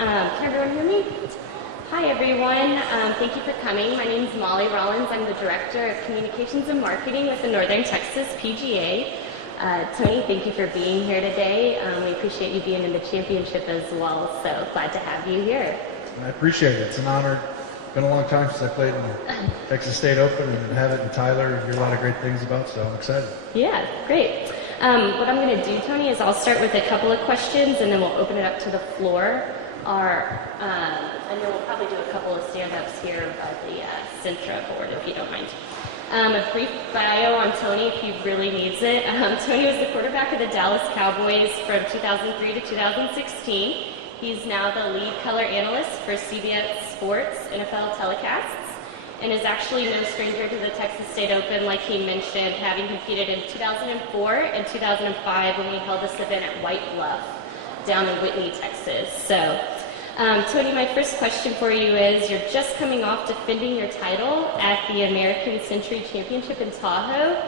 Can everyone hear me? Hi, everyone. Thank you for coming. My name is Molly Rollins. I'm the Director of Communications and Marketing with the Northern Texas PGA. Tony, thank you for being here today. We appreciate you being in the championship as well, so glad to have you here. I appreciate it. It's an honor. It's been a long time since I played in the Texas State Open, and have it in Tyler. Hear a lot of great things about, so I'm excited. Yeah, great. What I'm going to do, Tony, is I'll start with a couple of questions, and then we'll open it up to the floor. And then we'll probably do a couple of stand-ups here by the Centra board, if you don't mind. A brief bio on Tony, if he really needs it. Tony was the quarterback of the Dallas Cowboys from 2003 to 2016. He's now the lead color analyst for CBS Sports NFL telecasts, and is actually no stranger to the Texas State Open, like he mentioned, having competed in 2004 and 2005 when we held this event at White Bluff down in Whitney, Texas. So, Tony, my first question for you is, you're just coming off defending your title at the American Century Championship in Tahoe.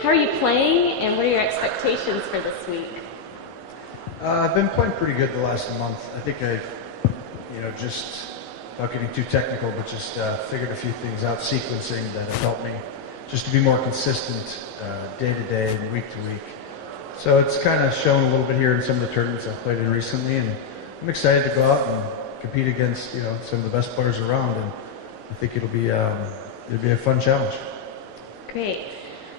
How are you playing, and what are your expectations for this week? I've been playing pretty good the last month. I think I've, just, without getting too technical, but just figured a few things out, sequencing that have helped me just to be more consistent day to day and week to week. So it's kind of shown a little bit here in some of the tournaments I've played in recently, and I'm excited to go out and compete against some of the best players around, and I think it'll be a fun challenge. Great.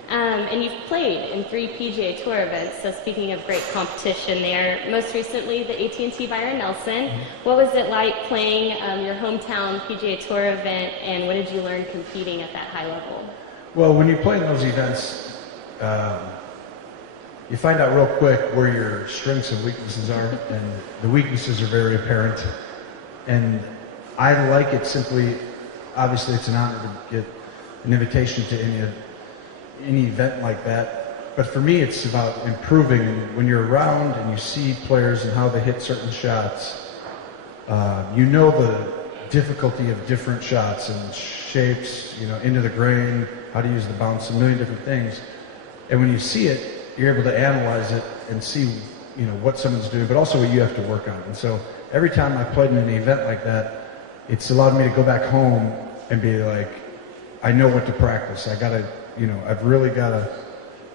And you've played in 3 PGA Tour events, so speaking of great competition there, most recently the AT&T Byron Nelson. Mm-hmm. What was it like playing your hometown PGA Tour event, and what did you learn competing at that high level? Well, when you play in those events, you find out real quick where your strengths and weaknesses are, and the weaknesses are very apparent. And I like it simply, obviously it's an honor to get an invitation to any event like that, but for me it's about improving. And when you're around and you see players and how they hit certain shots, the difficulty of different shots and shapes, into the grain, how to use the bounce, a million different things. And when you see it, you're able to analyze it and see, what someone's doing, but also what you have to work on. And so every time I played in an event like that, it's allowed me to go back home and be like, I know what to practice. I gotta, I've really gotta.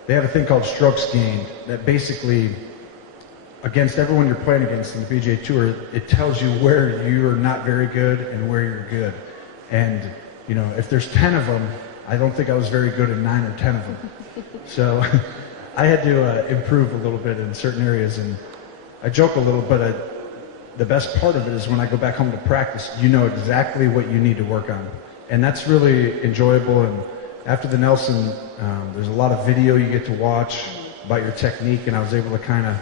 They have a thing called strokes gained that basically, against everyone you're playing against in the PGA Tour, it tells you where you're not very good and where you're good. And, if there's 10 of them, I don't think I was very good in 9 or 10 of them. So I had to improve a little bit in certain areas, and I joke a little, but the best part of it is when I go back home to practice, you know exactly what you need to work on. And that's really enjoyable. And after the Nelson, there's a lot of video you get to watch about your technique, and I was able to kind of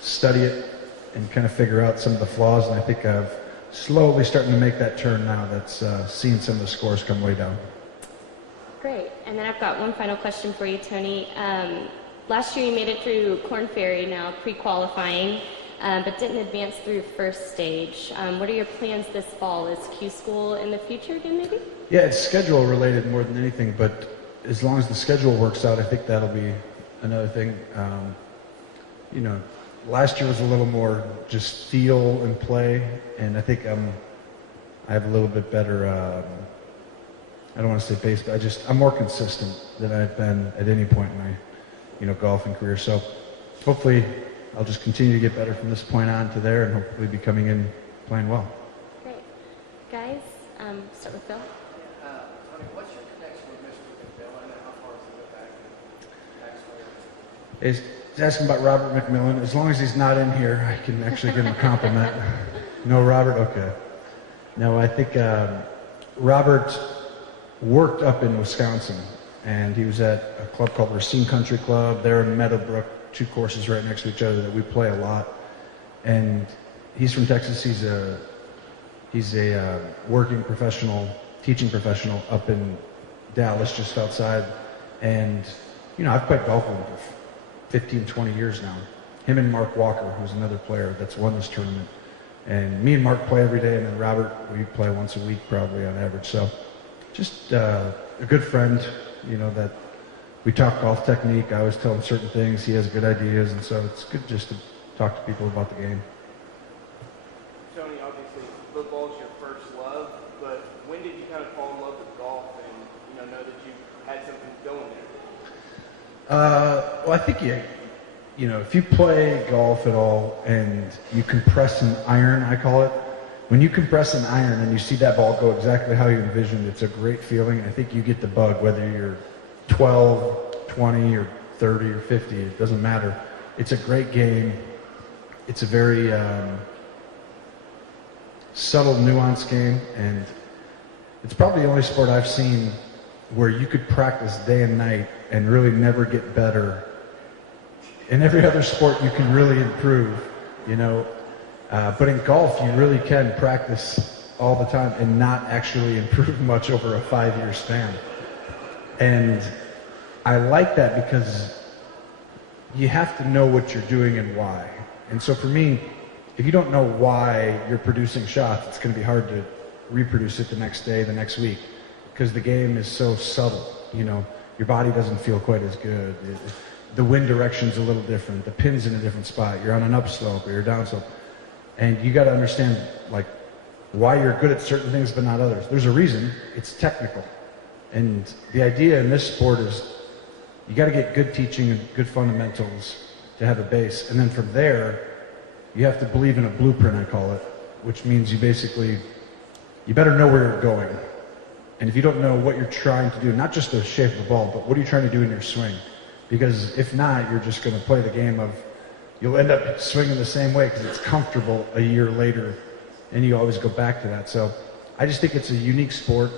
study it and kind of figure out some of the flaws, and I think I've slowly starting to make that turn now that's seeing some of the scores come way down. Great. And then I've got one final question for you, Tony. Last year you made it through Korn Ferry, now pre-qualifying, but didn't advance through first stage. What are your plans this fall? Is Q School in the future again, maybe? Yeah, it's schedule related more than anything, but as long as the schedule works out, I think that'll be another thing. Last year was a little more just feel and play, and I think I have a little bit better, I don't want to say pace, but I'm more consistent than I've been at any point in my golfing career. So hopefully I'll just continue to get better from this point on to there, and hopefully be coming in playing well. Great. Guys, start with Bill. Tony, what's your connection with Mr. McMillan, and how far is it back? He's asking about Robert McMillan. As long as he's not in here, I can actually give him a compliment. No, Robert? Okay. No, I think Robert worked up in Wisconsin, and he was at a club called Racine Country Club. They're in Meadowbrook, 2 courses right next to each other that we play a lot. And he's from Texas. He's a working professional, teaching professional up in Dallas, just outside. And, I've played golf with him for 15, 20 years now. Him and Mark Walker, who's another player that's won this tournament. And me and Mark play every day, and then Robert, we play once a week probably on average. So just a good friend, that we talk golf technique. I always tell him certain things. He has good ideas, and so it's good just to talk to people about the game. Tony, obviously obviously football's your first love, but when did you kind of fall in love with golf and know that you had something going there? Well, I think if you play golf at all and you compress an iron, I call it, when you compress an iron and you see that ball go exactly how you envisioned, it's a great feeling. I think you get the bug, whether you're 12, 20, or 30, or 50, it doesn't matter. It's a great game. It's a very subtle, nuanced game, and it's probably the only sport I've seen where you could practice day and night and really never get better. In every other sport, you can really improve, but in golf, you really can practice all the time and not actually improve much over a 5-year span. And I like that because you have to know what you're doing and why. And so for me, if you don't know why you're producing shots, it's going to be hard to reproduce it the next day, the next week, because the game is so subtle. Your body doesn't feel quite as good. The wind direction's a little different. The pin's in a different spot. You're on an upslope or you're downslope. And you got to understand, why you're good at certain things but not others. There's a reason. It's technical. And the idea in this sport is you got to get good teaching and good fundamentals to have a base. And then from there, you have to believe in a blueprint, I call it, which means you better know where you're going. And if you don't know what you're trying to do, not just the shape of the ball, but what are you trying to do in your swing? Because if not, you're just going to play the game of, you'll end up swinging the same way because it's comfortable a year later, and you always go back to that. So I just think it's a unique sport.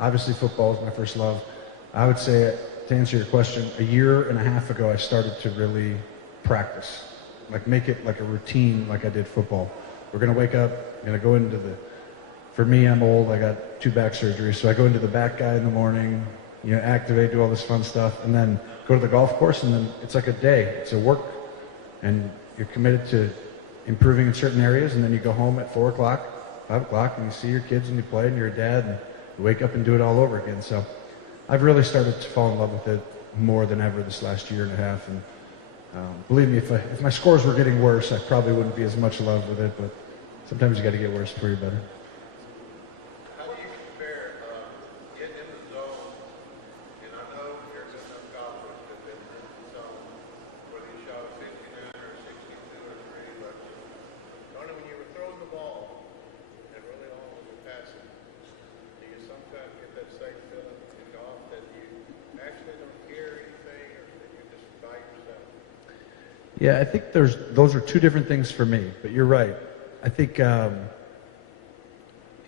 Obviously, football is my first love. I would say, to answer your question, a year and a half ago, I started to really practice, make it like a routine like I did football. We're going to wake up, I'm going to go into for me, I'm old, I got 2 back surgeries, so I go into the back guy in the morning, activate, do all this fun stuff, and then go to the golf course, and then it's like a day. It's a work, and you're committed to improving in certain areas, and then you go home at 4 o'clock, 5 o'clock, and you see your kids, and you play, and you're a dad, and you wake up and do it all over again. So I've really started to fall in love with it more than ever this last year and a half, and believe me, if my scores were getting worse, I probably wouldn't be as much in love with it, but sometimes you got to get worse before you're better. How do you compare getting in the zone, and I know there's enough golfers that have been in the zone, whether you shot a 59 or 62 or 3, but Tony, when you were throwing the ball and really all of the passing, do you sometimes get that same feeling in golf that you actually don't hear anything or that you're just by yourself? Yeah, I think those are two different things for me, but you're right. I think you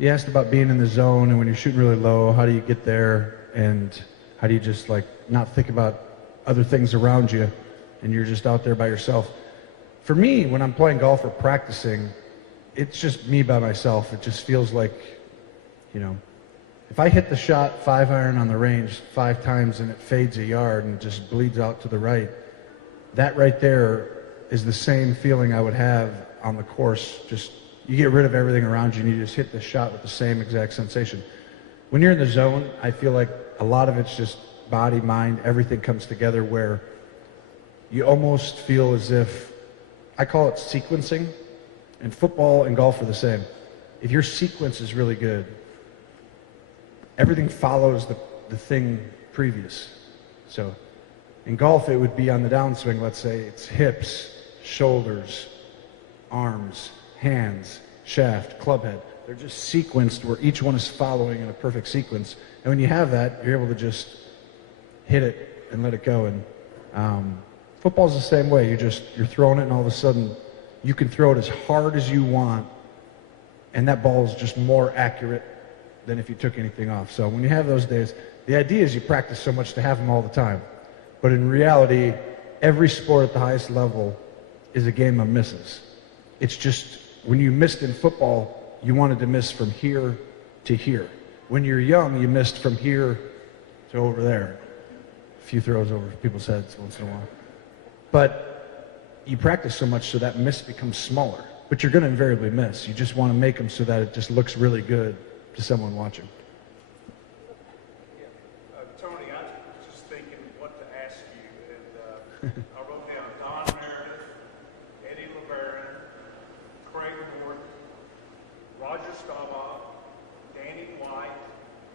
asked about being in the zone, and when you're shooting really low, how do you get there, and how do you just not think about other things around you, and you're just out there by yourself. For me, when I'm playing golf or practicing, it's just me by myself. It just feels like, if I hit the shot 5-iron on the range 5 times and it fades a yard and just bleeds out to the right, that right there is the same feeling I would have on the course. Just, you get rid of everything around you and you just hit the shot with the same exact sensation. When you're in the zone, I feel like a lot of it's just body, mind, everything comes together where you almost feel as if, I call it sequencing, and football and golf are the same. If your sequence is really good, everything follows the thing previous. So in golf, it would be on the downswing, let's say it's hips, shoulders, arms, hands, shaft, club head. They're just sequenced where each one is following in a perfect sequence. And when you have that, you're able to just hit it and let it go. And football's the same way. You're throwing it, and all of a sudden, you can throw it as hard as you want, and that ball is just more accurate than if you took anything off. So when you have those days, the idea is you practice so much to have them all the time. But in reality, every sport at the highest level is a game of misses. It's just, when you missed in football, you wanted to miss from here to here. When you're young, you missed from here to over there. A few throws over people's heads once in a while. But you practice so much so that miss becomes smaller. But you're going to invariably miss. You just want to make them so that it just looks really good to someone watching. Tony, I was just thinking what to ask you, and I wrote down Don Meredith, Eddie LeBaron, Craig Norton, Roger Staubach, Danny White,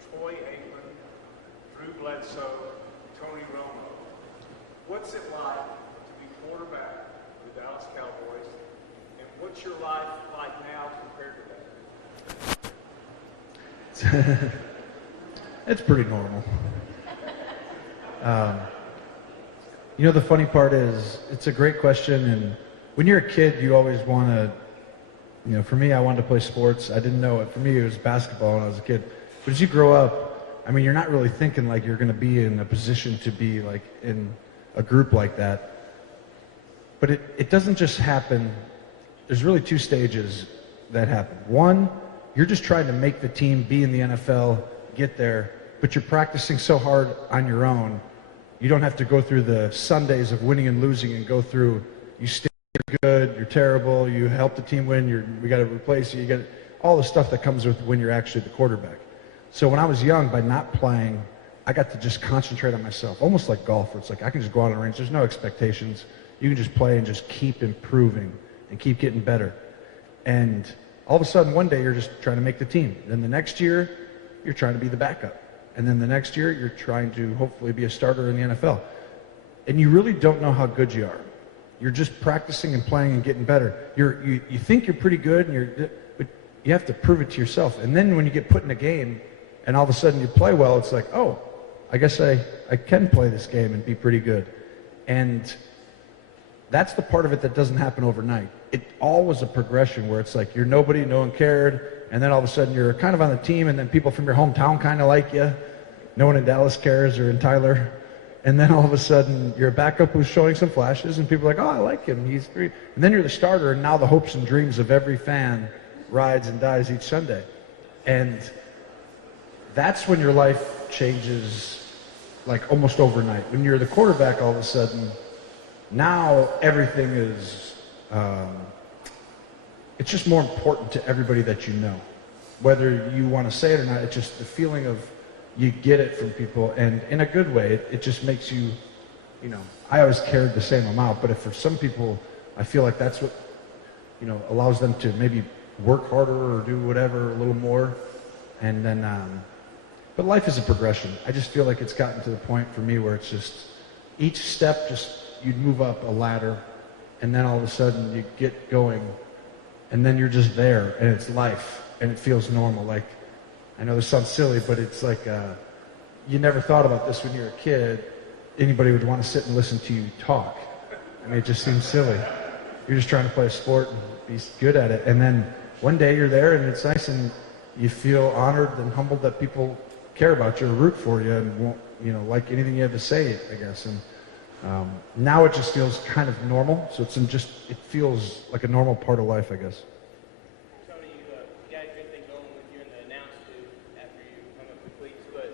Troy Aikman, Drew Bledsoe, Tony Romo. What's it like to be quarterback for the Dallas Cowboys, and what's your life like now compared to that? It's pretty normal. You know, the funny part is, it's a great question, and when you're a kid, you always want to, you know, for me, I wanted to play sports. I didn't know it. For me, it was basketball when I was a kid. But as you grow up, I mean, you're not really thinking like you're going to be in a position to be like in a group like that. But it doesn't just happen. There's really two stages that happen. One, you're just trying to make the team, be in the NFL, get there, but you're practicing so hard on your own. You don't have to go through the Sundays of winning and losing and go through, you stay, you're good, you're terrible, you help the team win, we got to replace you, you got all the stuff that comes with when you're actually the quarterback. So when I was young, by not playing, I got to just concentrate on myself, almost like golf, where it's like I can just go out on the range, there's no expectations. You can just play and just keep improving and keep getting better. And all of a sudden, one day you're just trying to make the team. Then the next year, you're trying to be the backup. And then the next year, you're trying to hopefully be a starter in the NFL. And you really don't know how good you are. You're just practicing and playing and getting better. You think you're pretty good, but you have to prove it to yourself. And then when you get put in a game, and all of a sudden you play well, it's like, oh, I guess I can play this game and be pretty good. And that's the part of it that doesn't happen overnight. It all was a progression where it's like you're nobody, no one cared, and then all of a sudden you're kind of on the team, and then people from your hometown kind of like you. No one in Dallas cares, or in Tyler. And then all of a sudden you're a backup who's showing some flashes, and people are like, oh, I like him, he's great. And then you're the starter, and now the hopes and dreams of every fan rides and dies each Sunday. And that's when your life changes like almost overnight. When you're the quarterback, all of a sudden, now everything is, it's just more important to everybody that you know. Whether you want to say it or not, it's just the feeling of you get it from people, and in a good way, it just makes you, you know, I always cared the same amount, but if for some people, I feel like that's what, you know, allows them to maybe work harder or do whatever a little more, and then, but life is a progression. I just feel like it's gotten to the point for me where it's just, each step just, you'd move up a ladder, and then all of a sudden you get going, and then you're just there, and it's life, and it feels normal. Like, I know this sounds silly, but it's like you never thought about this when you were a kid. Anybody would want to sit and listen to you talk. I mean, it just seems silly. You're just trying to play a sport and be good at it, and then one day you're there, and it's nice, and you feel honored and humbled that people care about you or root for you and won't, you know, like anything you have to say, I guess. And now it just feels kind of normal, so it feels like a normal part of life, I guess. Tony, you got a good thing going with you in the announce booth after you hung up the cleats, but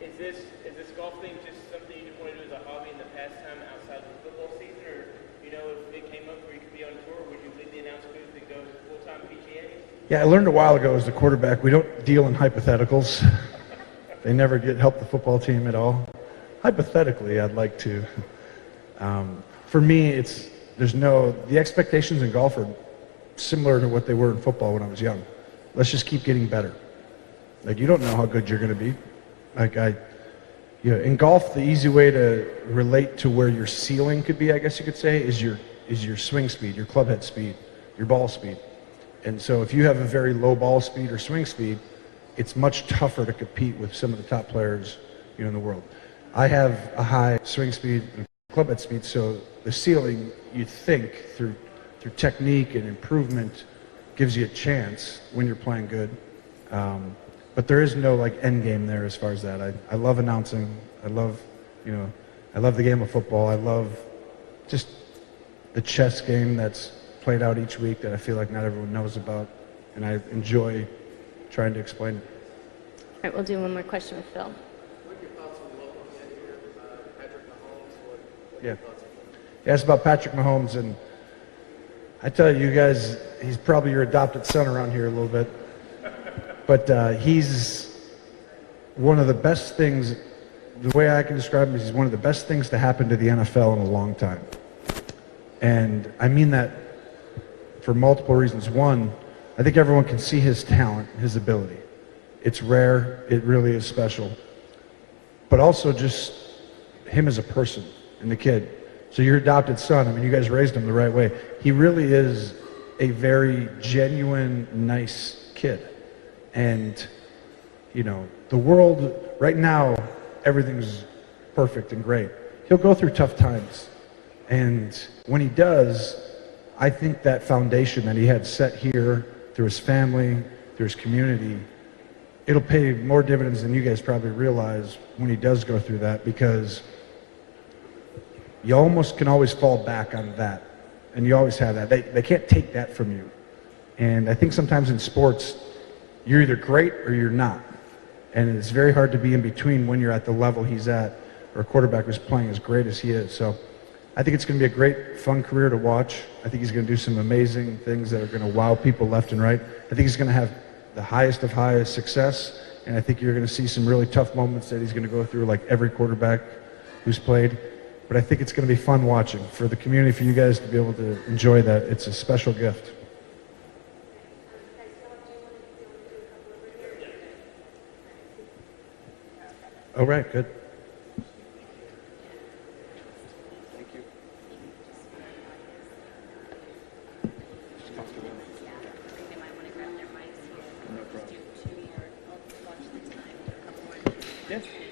is this golf thing just something you just want to do as a hobby in the pastime outside of the football season, or, you know, if it came up where you could be on tour, would you leave the announce booth and go full-time PGA? Yeah, I learned a while ago as the quarterback, we don't deal in hypotheticals. They never help the football team at all. Hypothetically, I'd like to. For me, the expectations in golf are similar to what they were in football when I was young. Let's just keep getting better. Like, you don't know how good you're going to be. Like, in golf, the easy way to relate to where your ceiling could be, I guess you could say, is your swing speed, your club head speed, your ball speed. And so if you have a very low ball speed or swing speed, it's much tougher to compete with some of the top players, you know, in the world. I have a high swing speed and club head speed, so the ceiling, you think, through technique and improvement, gives you a chance when you're playing good. But there is no like end game there as far as that. I love announcing. I love the game of football. I love just the chess game that's played out each week that I feel like not everyone knows about, and I enjoy trying to explain it. All right, we'll do one more question with Phil. What are your thoughts on the local kid here, Patrick Mahomes? Yeah. Yeah, it's about Patrick Mahomes, and I tell you guys, he's probably your adopted son around here a little bit. But he's one of the best things, the way I can describe him is he's one of the best things to happen to the NFL in a long time. And I mean that for multiple reasons. One, I think everyone can see his talent, his ability. It's rare. It really is special. But also just him as a person and the kid. So your adopted son, I mean, you guys raised him the right way. He really is a very genuine, nice kid. And, you know, the world, right now, everything's perfect and great. He'll go through tough times. And when he does, I think that foundation that he had set here through his family, through his community, it'll pay more dividends than you guys probably realize when he does go through that, because you almost can always fall back on that. And you always have that. They can't take that from you. And I think sometimes in sports, you're either great or you're not. And it's very hard to be in between when you're at the level he's at, or a quarterback who's playing as great as he is. So I think it's going to be a great, fun career to watch. I think he's going to do some amazing things that are going to wow people left and right. I think he's going to have the highest of highest success, and I think you're going to see some really tough moments that he's going to go through, like every quarterback who's played. But I think it's going to be fun watching. For the community, for you guys to be able to enjoy that, it's a special gift. All right, good. I think they might want to grab their mics here. Just do 2 more. I'll watch the time. Do a couple more. Yeah.